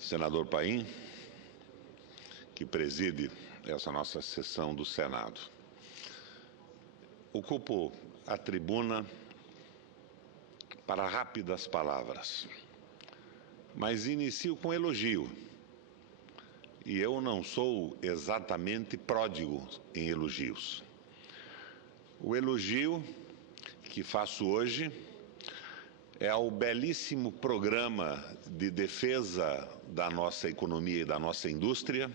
senador Paim, que preside essa nossa sessão do Senado. Ocupo a tribuna para rápidas palavras, mas inicio com elogio. E eu não sou exatamente pródigo em elogios. O elogio que faço hoje é ao belíssimo programa de defesa da nossa economia e da nossa indústria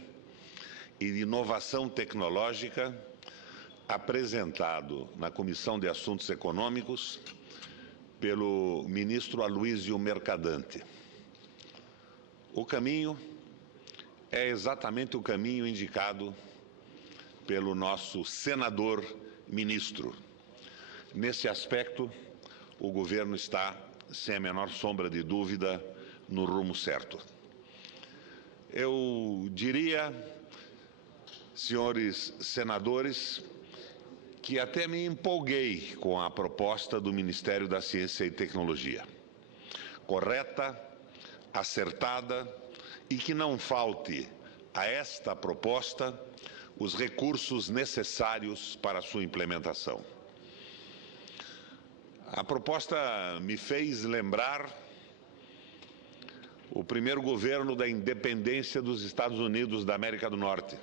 e de inovação tecnológica apresentado na Comissão de Assuntos Econômicos pelo ministro Aloysio Mercadante. O caminho é exatamente o caminho indicado pelo nosso senador ministro. Nesse aspecto, o governo está, sem a menor sombra de dúvida, no rumo certo. Eu diria, senhores senadores, que até me empolguei com a proposta do Ministério da Ciência e Tecnologia. Correta, acertada e que não falte a esta proposta os recursos necessários para a sua implementação. A proposta me fez lembrar o primeiro governo da independência dos Estados Unidos da América do Norte,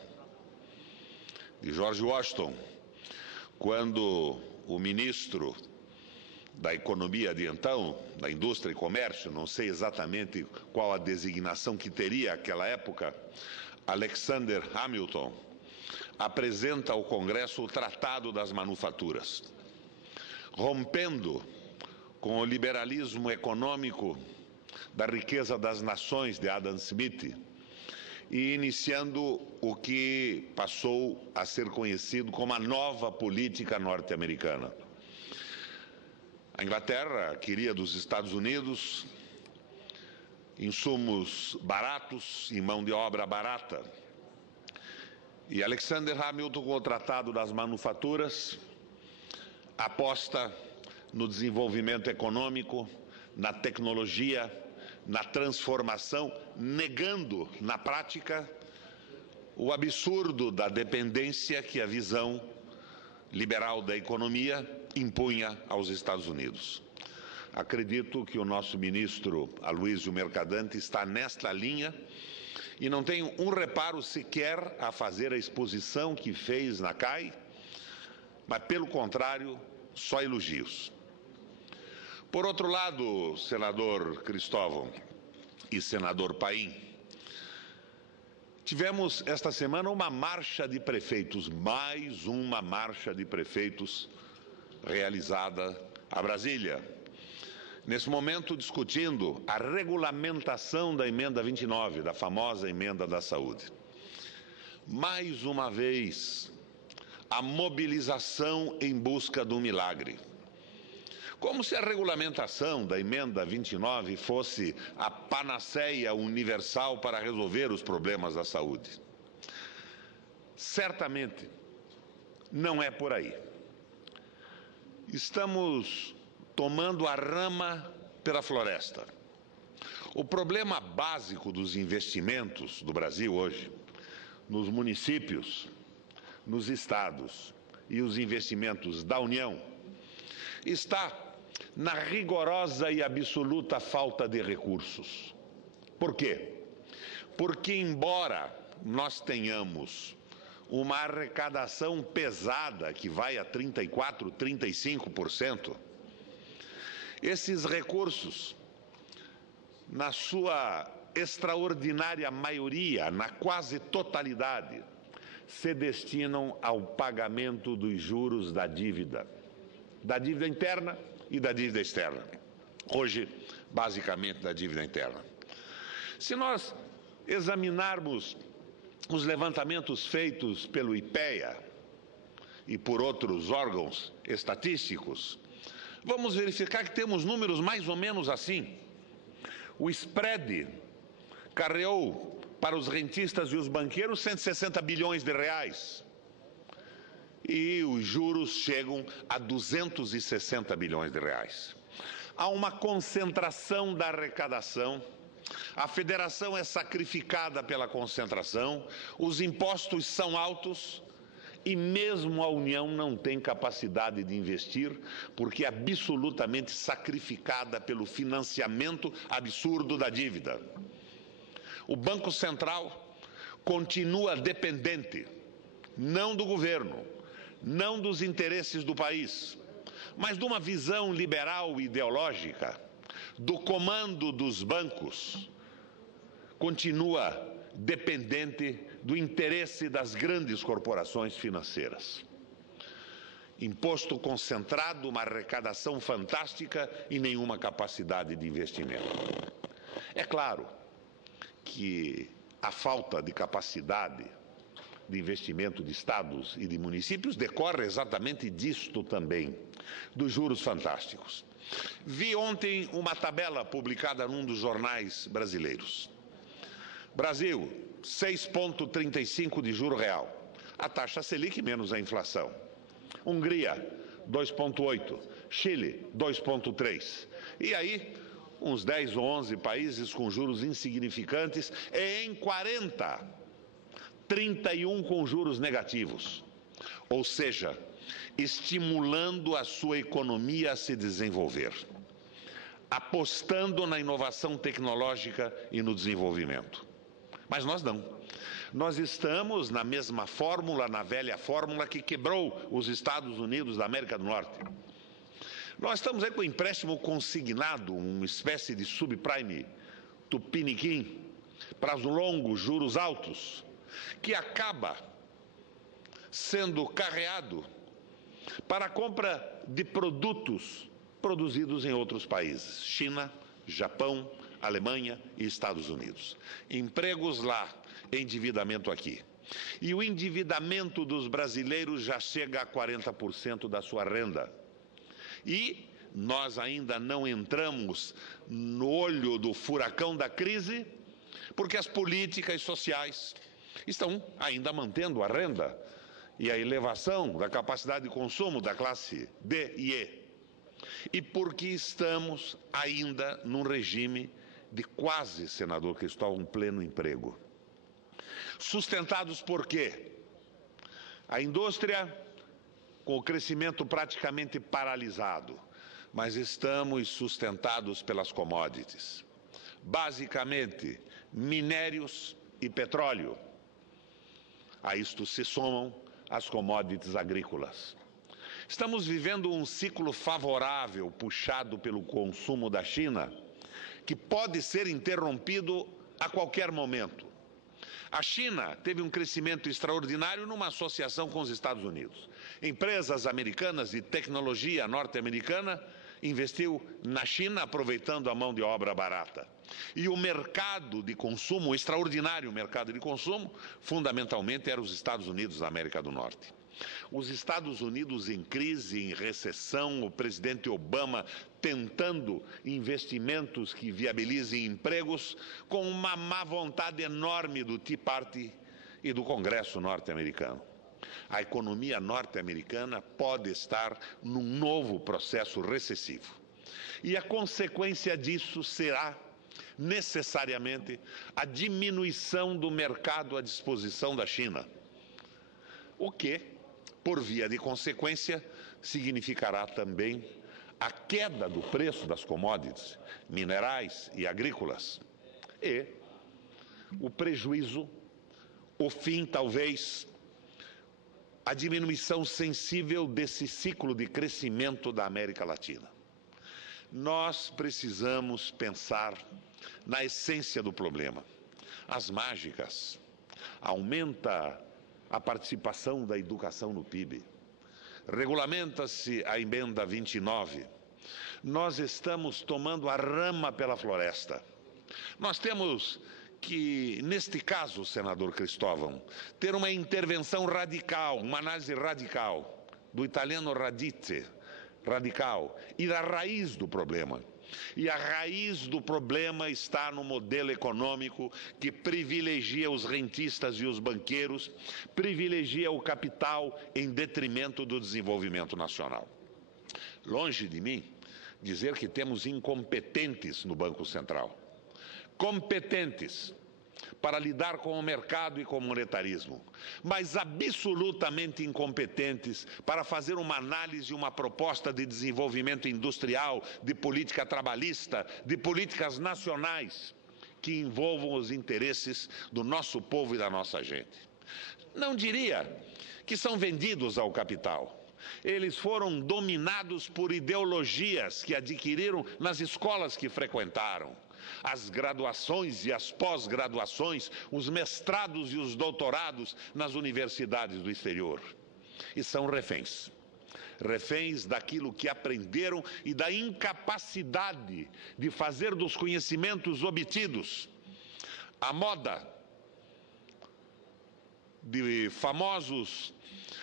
de George Washington, quando o ministro da Economia de então, da Indústria e Comércio, não sei exatamente qual a designação que teria naquela época, Alexander Hamilton, apresenta ao Congresso o Tratado das Manufaturas, rompendo com o liberalismo econômico da riqueza das nações de Adam Smith e iniciando o que passou a ser conhecido como a nova política norte-americana. A Inglaterra queria dos Estados Unidos insumos baratos e mão de obra barata. E Alexander Hamilton, com o Tratado das Manufaturas, aposta no desenvolvimento econômico, na tecnologia, na transformação, negando, na prática, o absurdo da dependência que a visão liberal da economia impunha aos Estados Unidos. Acredito que o nosso ministro Aloysio Mercadante está nesta linha e não tenho um reparo sequer a fazer a exposição que fez na CAI, mas, pelo contrário, só elogios. Por outro lado, senador Cristóvão e senador Paim, tivemos esta semana uma marcha de prefeitos, mais uma marcha de prefeitos realizada a Brasília. Nesse momento, discutindo a regulamentação da emenda 29, da famosa emenda da saúde. Mais uma vez, a mobilização em busca do milagre. Como se a regulamentação da emenda 29 fosse a panaceia universal para resolver os problemas da saúde. Certamente não é por aí. Estamos tomando a rama pela floresta. O problema básico dos investimentos do Brasil hoje, nos municípios, nos estados e os investimentos da União, está na rigorosa e absoluta falta de recursos. Por quê? Porque, embora nós tenhamos uma arrecadação pesada que vai a 34%, 35%, esses recursos, na sua extraordinária maioria, na quase totalidade, se destinam ao pagamento dos juros da dívida interna e da dívida externa. Hoje, basicamente, da dívida interna. Se nós examinarmos os levantamentos feitos pelo IPEA e por outros órgãos estatísticos, vamos verificar que temos números mais ou menos assim. O spread carreou para os rentistas e os banqueiros 160 bilhões de reais. E os juros chegam a 260 bilhões de reais. Há uma concentração da arrecadação A federação é sacrificada pela concentração, os impostos são altos e mesmo a União não tem capacidade de investir porque é absolutamente sacrificada pelo financiamento absurdo da dívida. O Banco Central continua dependente, não do governo, não dos interesses do país, mas de uma visão liberal ideológica, do comando dos bancos, continua dependente do interesse das grandes corporações financeiras. Imposto concentrado, uma arrecadação fantástica e nenhuma capacidade de investimento. É claro que a falta de capacidade de investimento de estados e de municípios decorre exatamente disto também, dos juros fantásticos. Vi ontem uma tabela publicada num dos jornais brasileiros. Brasil, 6,35 de juro real. A taxa Selic menos a inflação. Hungria, 2,8. Chile, 2,3. E aí, uns 10 ou 11 países com juros insignificantes. E em 40, 31 com juros negativos. Ou seja, estimulando a sua economia a se desenvolver. Apostando na inovação tecnológica e no desenvolvimento. Mas nós não. Nós estamos na mesma fórmula, na velha fórmula que quebrou os Estados Unidos da América do Norte. Nós estamos aí com o empréstimo consignado, uma espécie de subprime tupiniquim, prazo longo, juros altos, que acaba sendo carreado para a compra de produtos produzidos em outros países, China, Japão, Alemanha e Estados Unidos. Empregos lá, endividamento aqui. E o endividamento dos brasileiros já chega a 40% da sua renda. E nós ainda não entramos no olho do furacão da crise, porque as políticas sociais estão ainda mantendo a renda e a elevação da capacidade de consumo da classe D e E. E porque estamos ainda num regime de quase, senador Cristóvão, pleno emprego. Sustentados por quê? A indústria com o crescimento praticamente paralisado, mas estamos sustentados pelas commodities. Basicamente, minérios e petróleo. A isto se somam as commodities agrícolas. Estamos vivendo um ciclo favorável puxado pelo consumo da China, que pode ser interrompido a qualquer momento. A China teve um crescimento extraordinário numa associação com os Estados Unidos. Empresas americanas de tecnologia norte-americana investiu na China aproveitando a mão de obra barata. E o mercado de consumo, o extraordinário mercado de consumo, fundamentalmente era os Estados Unidos da América do Norte. Os Estados Unidos em crise, em recessão, o presidente Obama tentando investimentos que viabilizem empregos, com uma má vontade enorme do Tea Party e do Congresso norte-americano. A economia norte-americana pode estar num novo processo recessivo. E a consequência disso será, necessariamente, a diminuição do mercado à disposição da China. O que, por via de consequência, significará também a queda do preço das commodities, minerais e agrícolas, e o prejuízo, o fim, talvez, a diminuição sensível desse ciclo de crescimento da América Latina. Nós precisamos pensar na essência do problema. As mágicas aumenta a participação da educação no PIB. Regulamenta-se a emenda 29. Nós estamos tomando a rama pela floresta. Nós temos que, neste caso, senador Cristóvão, ter uma intervenção radical, uma análise radical, do italiano radicce, radical, ir à raiz do problema. E a raiz do problema está no modelo econômico que privilegia os rentistas e os banqueiros, privilegia o capital em detrimento do desenvolvimento nacional. Longe de mim dizer que temos incompetentes no Banco Central. competentes para lidar com o mercado e com o monetarismo, mas absolutamente incompetentes para fazer uma análise, uma proposta de desenvolvimento industrial, de política trabalhista, de políticas nacionais que envolvam os interesses do nosso povo e da nossa gente. Não diria que são vendidos ao capital. Eles foram dominados por ideologias que adquiriram nas escolas que frequentaram. As graduações e as pós-graduações, os mestrados e os doutorados nas universidades do exterior. E são reféns. Reféns daquilo que aprenderam e da incapacidade de fazer dos conhecimentos obtidos a moda de famosos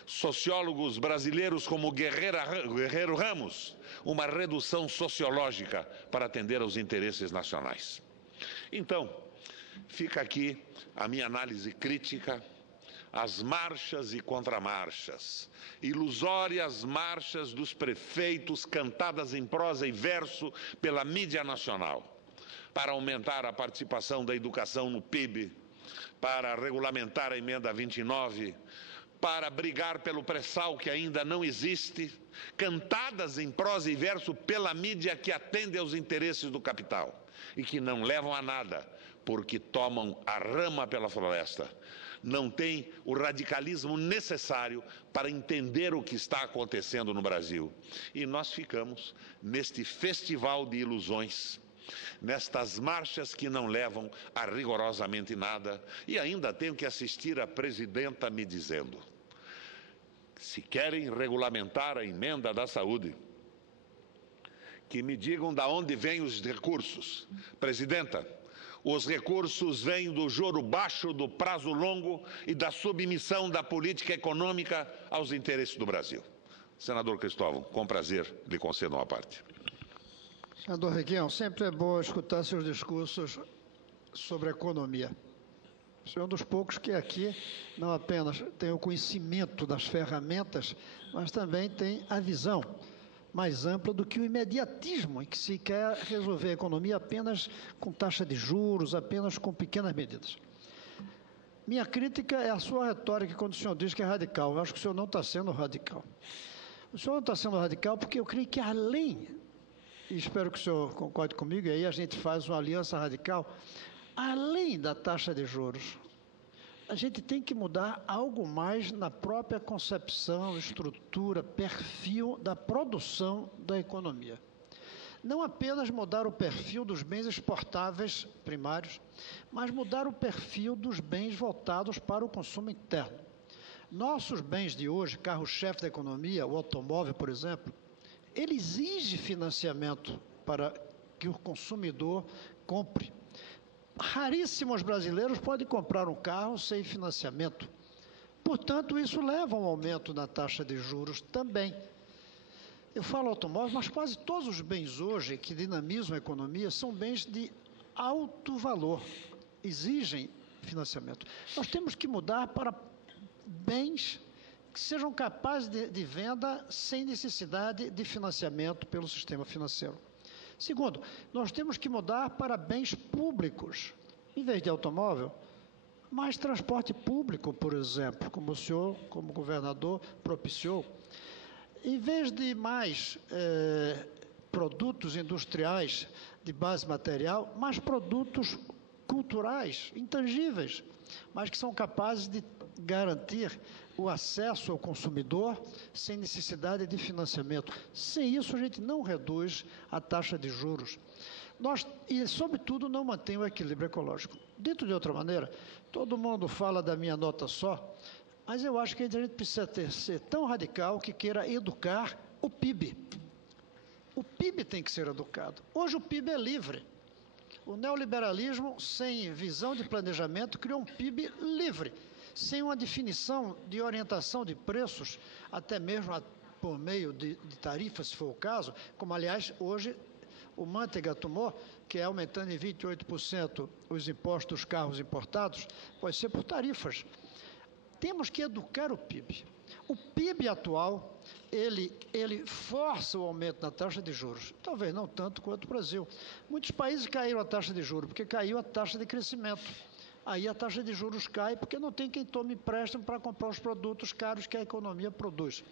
sociólogos brasileiros como Guerreiro Ramos, uma redução sociológica para atender aos interesses nacionais. Então, fica aqui a minha análise crítica às marchas e contramarchas, ilusórias marchas dos prefeitos cantadas em prosa e verso pela mídia nacional, para aumentar a participação da educação no PIB, para regulamentar a emenda 29, para brigar pelo pré-sal que ainda não existe, cantadas em prosa e verso pela mídia que atende aos interesses do capital e que não levam a nada, porque tomam a rama pela floresta. Não tem o radicalismo necessário para entender o que está acontecendo no Brasil. E nós ficamos neste festival de ilusões, nestas marchas que não levam a rigorosamente nada, e ainda tenho que assistir a presidenta me dizendo: se querem regulamentar a emenda da saúde, que me digam de onde vêm os recursos. Presidenta, os recursos vêm do juro baixo, do prazo longo e da submissão da política econômica aos interesses do Brasil. Senador Cristóvão, com prazer, lhe concedo uma parte. Senador Requião, sempre é bom escutar seus discursos sobre economia. O senhor é um dos poucos que aqui não apenas tem o conhecimento das ferramentas, mas também tem a visão mais ampla do que o imediatismo em que se quer resolver a economia apenas com taxa de juros, apenas com pequenas medidas. Minha crítica é a sua retórica quando o senhor diz que é radical. Eu acho que o senhor não está sendo radical. O senhor não está sendo radical porque eu creio que além, e espero que o senhor concorde comigo, e aí a gente faz uma aliança radical, além da taxa de juros, a gente tem que mudar algo mais na própria concepção, estrutura, perfil da produção da economia. Não apenas mudar o perfil dos bens exportáveis primários, mas mudar o perfil dos bens voltados para o consumo interno. Nossos bens de hoje, carro-chefe da economia, o automóvel, por exemplo, ele exige financiamento para que o consumidor compre. Raríssimos brasileiros podem comprar um carro sem financiamento. Portanto, isso leva a um aumento na taxa de juros também. Eu falo automóvel, mas quase todos os bens hoje que dinamizam a economia são bens de alto valor, exigem financiamento. Nós temos que mudar para bens que sejam capazes de venda sem necessidade de financiamento pelo sistema financeiro. Segundo, nós temos que mudar para bens públicos. Em vez de automóvel, mais transporte público, por exemplo, como o senhor, como governador, propiciou. Em vez de mais produtos industriais de base material, mais produtos culturais, intangíveis, mas que são capazes de garantir o acesso ao consumidor sem necessidade de financiamento. Sem isso, a gente não reduz a taxa de juros. E, sobretudo, não mantém o equilíbrio ecológico. Dito de outra maneira, todo mundo fala da minha nota só, mas eu acho que a gente precisa ser tão radical que queira educar o PIB. O PIB tem que ser educado. Hoje o PIB é livre. O neoliberalismo, sem visão de planejamento, criou um PIB livre, sem uma definição de orientação de preços, até mesmo por meio de tarifas, se for o caso, como, aliás, hoje o Manteiga tomou, que é aumentando em 28% os impostos dos carros importados, pode ser por tarifas. temos que educar o PIB. O PIB atual, ele força o aumento da taxa de juros. Talvez não tanto quanto o Brasil. Muitos países caíram a taxa de juros, porque caiu a taxa de crescimento. Aí a taxa de juros cai, porque não tem quem tome empréstimo para comprar os produtos caros que a economia produz.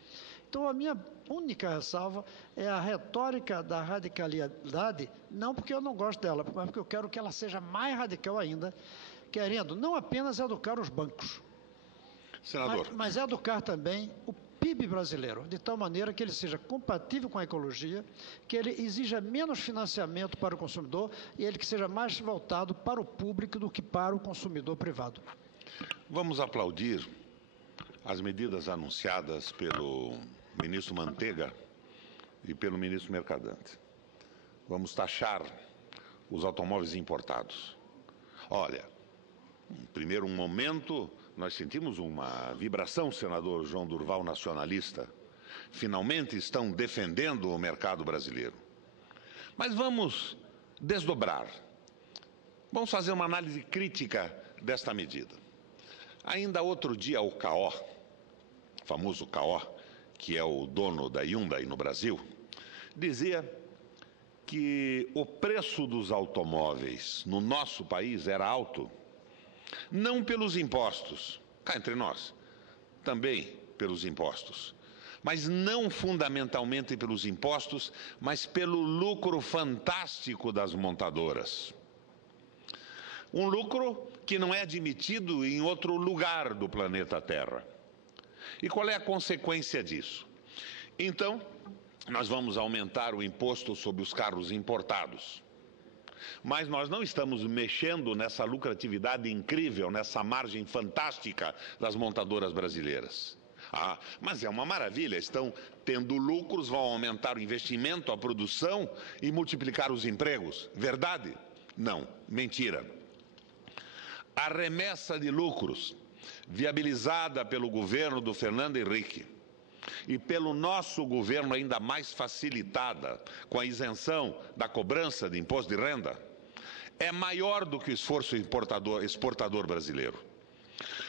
Então, a minha única ressalva é a retórica da radicalidade, não porque eu não gosto dela, mas porque eu quero que ela seja mais radical ainda, querendo não apenas educar os bancos, senador, mas educar também o PIB brasileiro, de tal maneira que ele seja compatível com a ecologia, que ele exija menos financiamento para o consumidor e ele que seja mais voltado para o público do que para o consumidor privado. vamos aplaudir as medidas anunciadas pelo ministro Manteiga e pelo ministro Mercadante. Vamos taxar os automóveis importados. Olha, em primeiro momento, nós sentimos uma vibração, senador João Durval, nacionalista. Finalmente estão defendendo o mercado brasileiro. Mas vamos desdobrar. Vamos fazer uma análise crítica desta medida. Ainda outro dia, o CAO, famoso CAO, que é o dono da Hyundai no Brasil, dizia que o preço dos automóveis no nosso país era alto, não pelos impostos, cá entre nós, também pelos impostos, mas não fundamentalmente pelos impostos, mas pelo lucro fantástico das montadoras. Um lucro que não é admitido em outro lugar do planeta Terra. E qual é a consequência disso? Então, nós vamos aumentar o imposto sobre os carros importados. Mas nós não estamos mexendo nessa lucratividade incrível, nessa margem fantástica das montadoras brasileiras. Ah, mas é uma maravilha, estão tendo lucros, vão aumentar o investimento, a produção e multiplicar os empregos. Verdade? Não, mentira. A remessa de lucros, viabilizada pelo governo do Fernando Henrique e pelo nosso governo ainda mais facilitada com a isenção da cobrança de imposto de renda, é maior do que o esforço exportador brasileiro.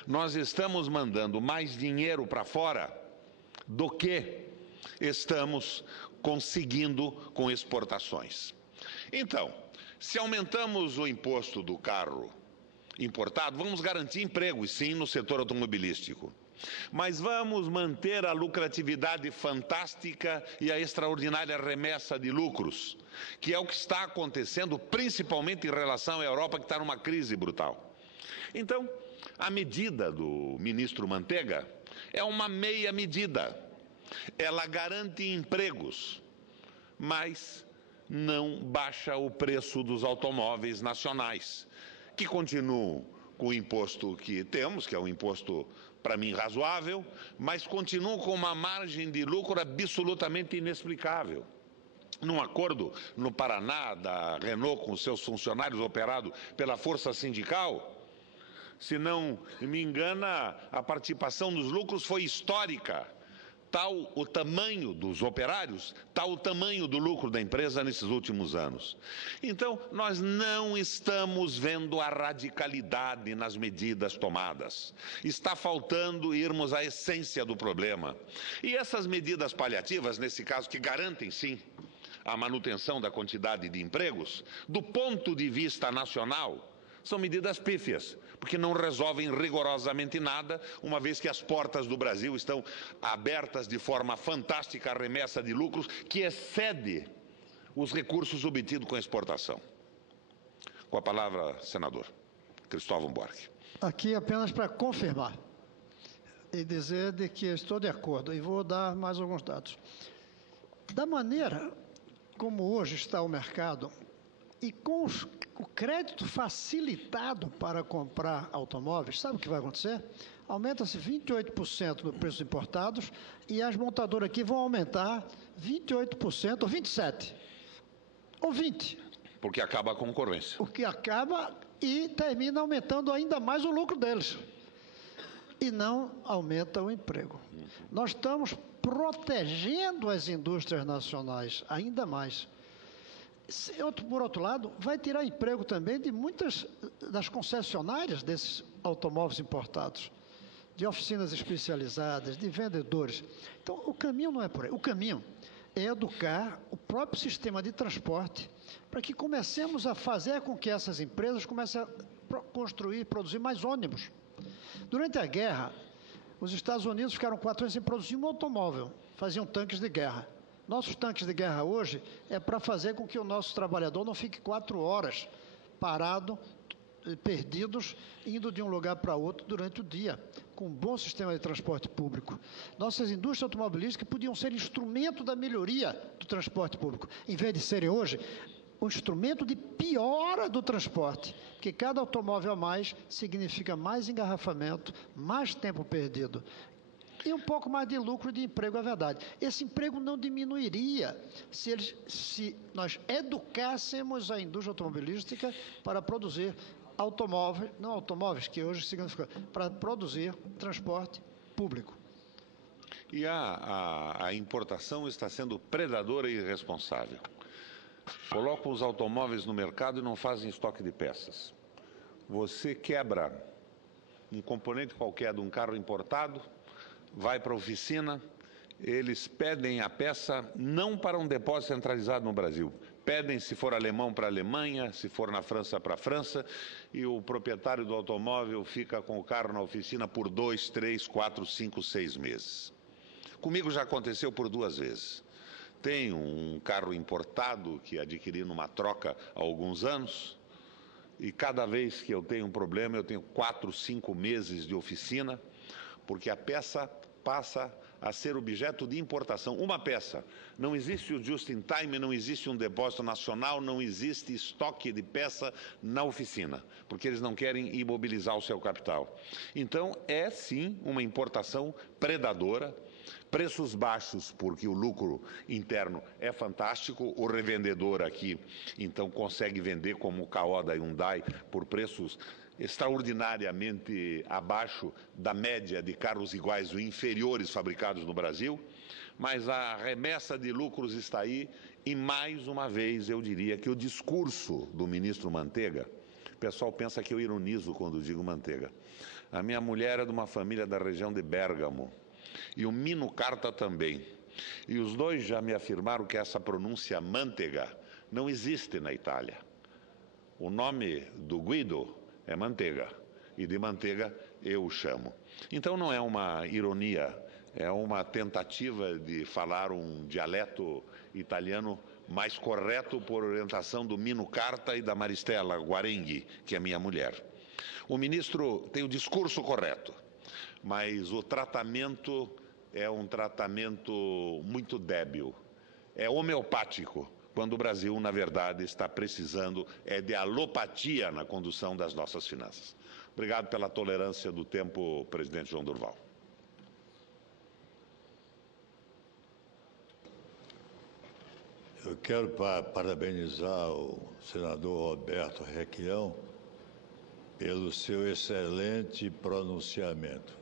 Nós estamos mandando mais dinheiro para fora do que estamos conseguindo com exportações. Então, se aumentamos o imposto do carro importado, vamos garantir empregos, sim, no setor automobilístico. Mas vamos manter a lucratividade fantástica e a extraordinária remessa de lucros, que é o que está acontecendo principalmente em relação à Europa, que está numa crise brutal. Então, a medida do ministro Manteiga é uma meia medida. Ela garante empregos, mas não baixa o preço dos automóveis nacionais, que continuam com o imposto que temos, que é um imposto, para mim, razoável, mas continuam com uma margem de lucro absolutamente inexplicável. Num acordo no Paraná da Renault com seus funcionários operado pela Força Sindical, se não me engana, a participação nos lucros foi histórica. Tal o tamanho dos operários, tal o tamanho do lucro da empresa nesses últimos anos. Então, nós não estamos vendo a radicalidade nas medidas tomadas. Está faltando irmos à essência do problema. E essas medidas paliativas, nesse caso, que garantem, sim, a manutenção da quantidade de empregos, do ponto de vista nacional, são medidas pífias, porque não resolvem rigorosamente nada, uma vez que as portas do Brasil estão abertas de forma fantástica à remessa de lucros, que excede os recursos obtidos com a exportação. Com a palavra, senador Cristóvão Buarque. Aqui apenas para confirmar e dizer de que estou de acordo, e vou dar mais alguns dados. Da maneira como hoje está o mercado, e com o crédito facilitado para comprar automóveis, sabe o que vai acontecer? Aumenta-se 28% no preço importados e as montadoras aqui vão aumentar 28% ou 27%. Ou 20%. Porque acaba a concorrência. O que acaba e termina aumentando ainda mais o lucro deles. E não aumenta o emprego. Nós estamos protegendo as indústrias nacionais ainda mais. Por outro lado, vai tirar emprego também de muitas das concessionárias desses automóveis importados. de oficinas especializadas, de vendedores. Então, o caminho não é por aí. O caminho é educar o próprio sistema de transporte para que comecemos a fazer com que essas empresas comecem a construir e produzir mais ônibus. Durante a guerra, os Estados Unidos ficaram 4 anos sem produzir um automóvel, faziam tanques de guerra. Nossos tanques de guerra hoje é para fazer com que o nosso trabalhador não fique 4 horas parado, perdidos, indo de um lugar para outro durante o dia, com um bom sistema de transporte público. Nossas indústrias automobilísticas podiam ser instrumento da melhoria do transporte público, em vez de serem hoje um instrumento de piora do transporte, porque cada automóvel a mais significa mais engarrafamento, mais tempo perdido. E um pouco mais de lucro de emprego, é verdade. Esse emprego não diminuiria se nós educássemos a indústria automobilística para produzir automóveis, não automóveis, que hoje significa, para produzir transporte público. E a importação está sendo predadora e irresponsável. Colocam os automóveis no mercado e não fazem estoque de peças. Você quebra um componente qualquer de um carro importado, vai para a oficina, eles pedem a peça não para um depósito centralizado no Brasil. Pedem, se for alemão, para a Alemanha, se for na França, para a França, e o proprietário do automóvel fica com o carro na oficina por 2, 3, 4, 5, 6 meses. Comigo já aconteceu por 2 vezes. Tenho um carro importado que adquiri numa troca há alguns anos, e cada vez que eu tenho um problema, eu tenho 4, 5 meses de oficina, porque a peça passa a ser objeto de importação. Uma peça. Não existe o just-in-time, não existe um depósito nacional, não existe estoque de peça na oficina, porque eles não querem imobilizar o seu capital. Então, é sim uma importação predadora, preços baixos, porque o lucro interno é fantástico, o revendedor aqui, então, consegue vender como o Caoa da Hyundai por preços extraordinariamente abaixo da média de carros iguais ou inferiores fabricados no Brasil, mas a remessa de lucros está aí e, mais uma vez, eu diria que o discurso do ministro Manteiga, o pessoal pensa que eu ironizo quando digo Manteiga. A minha mulher é de uma família da região de Bérgamo e o Mino Carta também. E os dois já me afirmaram que essa pronúncia Manteiga não existe na Itália. O nome do Guido é Manteiga, e de Manteiga eu o chamo. Então não é uma ironia, é uma tentativa de falar um dialeto italiano mais correto por orientação do Mino Carta e da Maristela Guarenghi, que é minha mulher. O ministro tem o discurso correto, mas o tratamento é um tratamento muito débil, é homeopático, quando o Brasil, na verdade, está precisando de alopatia na condução das nossas finanças. Obrigado pela tolerância do tempo, presidente João Durval. Eu quero parabenizar o senador Roberto Requião pelo seu excelente pronunciamento.